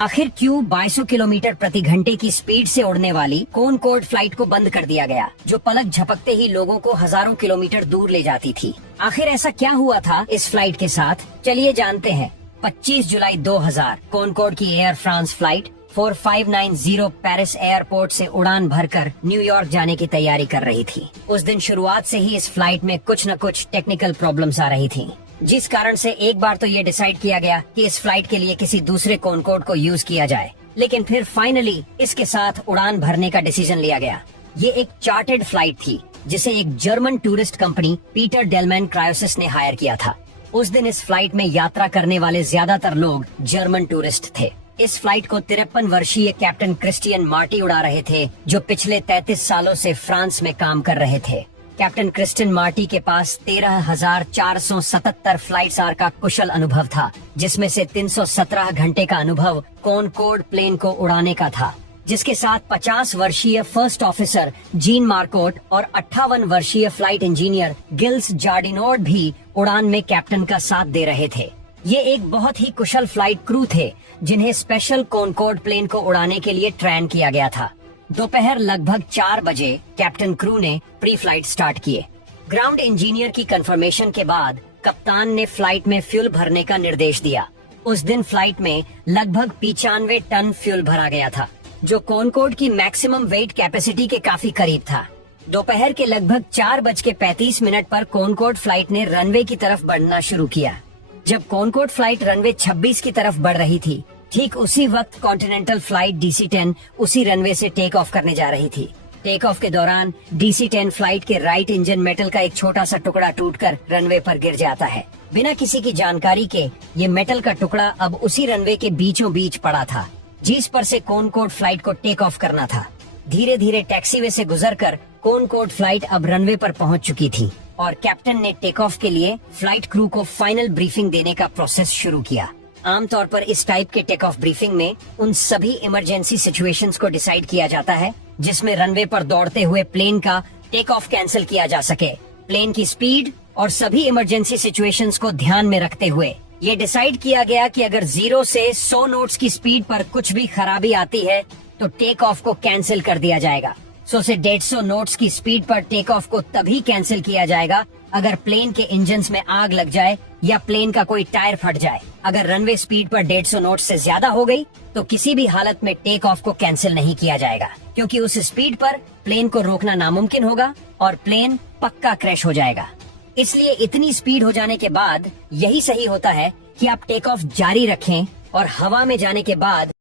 आखिर क्यों 2200 किलोमीटर प्रति घंटे की स्पीड से उड़ने वाली कॉनकॉर्ड फ्लाइट को बंद कर दिया गया, जो पलक झपकते ही लोगों को हजारों किलोमीटर दूर ले जाती थी। आखिर ऐसा क्या हुआ था इस फ्लाइट के साथ, चलिए जानते हैं। 25 जुलाई 2000 कॉनकॉर्ड की air France flight 4590 Paris airport से उड़ान भरकर न्यूयॉर्क जाने की तैयारी कर रही थी। उस दिन शुरुआत से ही इस फ्लाइट में कुछ न कुछ टेक्निकल प्रॉब्लम्स आ रही थी, जिस कारण से एक बार तो ये डिसाइड किया गया कि इस फ्लाइट के लिए किसी दूसरे कॉनकॉर्ड को यूज किया जाए, लेकिन फिर फाइनली इसके साथ उड़ान भरने का डिसीजन लिया गया। ये एक चार्टर्ड फ्लाइट थी जिसे एक जर्मन टूरिस्ट कंपनी पीटर डेलमैन क्रायोसिस ने हायर किया था। उस दिन इस फ्लाइट में यात्रा करने वाले ज्यादातर लोग जर्मन टूरिस्ट थे। इस फ्लाइट को 53 वर्षीय कैप्टन क्रिस्टियन मार्टी उड़ा रहे थे, जो पिछले 33 सालों से फ्रांस में काम कर रहे थे। कैप्टन क्रिस्टियन मार्टी के पास 13,477 फ्लाइट्स आर का कुशल अनुभव था, जिसमें से 317 घंटे का अनुभव कॉनकॉर्ड प्लेन को उड़ाने का था, जिसके साथ 50 वर्षीय फर्स्ट ऑफिसर जीन मार्कोट और 58 वर्षीय फ्लाइट इंजीनियर गिल्स जार्डिनोड भी उड़ान में कैप्टन का साथ दे रहे थे। ये एक बहुत ही कुशल फ्लाइट क्रू थे, जिन्हें स्पेशल कॉनकॉर्ड प्लेन को उड़ाने के लिए ट्रेन किया गया था। दोपहर लगभग 4 बजे कैप्टन क्रू ने प्री फ्लाइट स्टार्ट किए। ग्राउंड इंजीनियर की कंफर्मेशन के बाद कप्तान ने फ्लाइट में फ्यूल भरने का निर्देश दिया। उस दिन फ्लाइट में लगभग 95 टन फ्यूल भरा गया था, जो कॉनकॉर्ड की मैक्सिमम वेट कैपेसिटी के काफी करीब था। दोपहर के लगभग 4:35 पर कॉनकॉर्ड फ्लाइट ने रनवे की तरफ बढ़ना शुरू किया। जब कॉनकॉर्ड फ्लाइट रनवे 26 की तरफ बढ़ रही थी, ठीक उसी वक्त कॉन्टिनेंटल फ्लाइट DC-10 उसी रनवे से टेक ऑफ करने जा रही थी। टेक ऑफ के दौरान DC-10 फ्लाइट के राइट इंजन मेटल का एक छोटा सा टुकड़ा टूटकर रनवे पर गिर जाता है। बिना किसी की जानकारी के ये मेटल का टुकड़ा अब उसी रनवे के बीचों बीच पड़ा था, जिस पर से कॉनकॉर्ड फ्लाइट को टेक ऑफ करना था। धीरे धीरे टैक्सीवे से गुजरकर कॉनकॉर्ड फ्लाइट अब रनवे पर पहुंच चुकी थी और कैप्टन ने टेक ऑफ के लिए फ्लाइट क्रू को फाइनल ब्रीफिंग देने का प्रोसेस शुरू किया। आमतौर पर इस टाइप के टेक ऑफ ब्रीफिंग में उन सभी इमरजेंसी सिचुएशंस को डिसाइड किया जाता है जिसमें रनवे पर दौड़ते हुए प्लेन का टेक ऑफ कैंसिल किया जा सके। प्लेन की स्पीड और सभी इमरजेंसी सिचुएशंस को ध्यान में रखते हुए ये डिसाइड किया गया कि अगर 0 से 100 नॉट्स की स्पीड पर कुछ भी खराबी आती है तो टेक ऑफ को कैंसिल कर दिया जाएगा। 100 से 150 नॉट्स की स्पीड पर टेक ऑफ को तभी कैंसिल किया जाएगा अगर प्लेन के इंजन्स में आग लग जाए या प्लेन का कोई टायर फट जाए। अगर रनवे स्पीड पर 150 नॉट्स से ज्यादा हो गई तो किसी भी हालत में टेक ऑफ को कैंसिल नहीं किया जाएगा, क्योंकि उस स्पीड पर प्लेन को रोकना नामुमकिन होगा और प्लेन पक्का क्रैश हो जाएगा। इसलिए इतनी स्पीड हो जाने के बाद यही सही होता है कि आप टेक ऑफ जारी रखें और हवा में जाने के बाद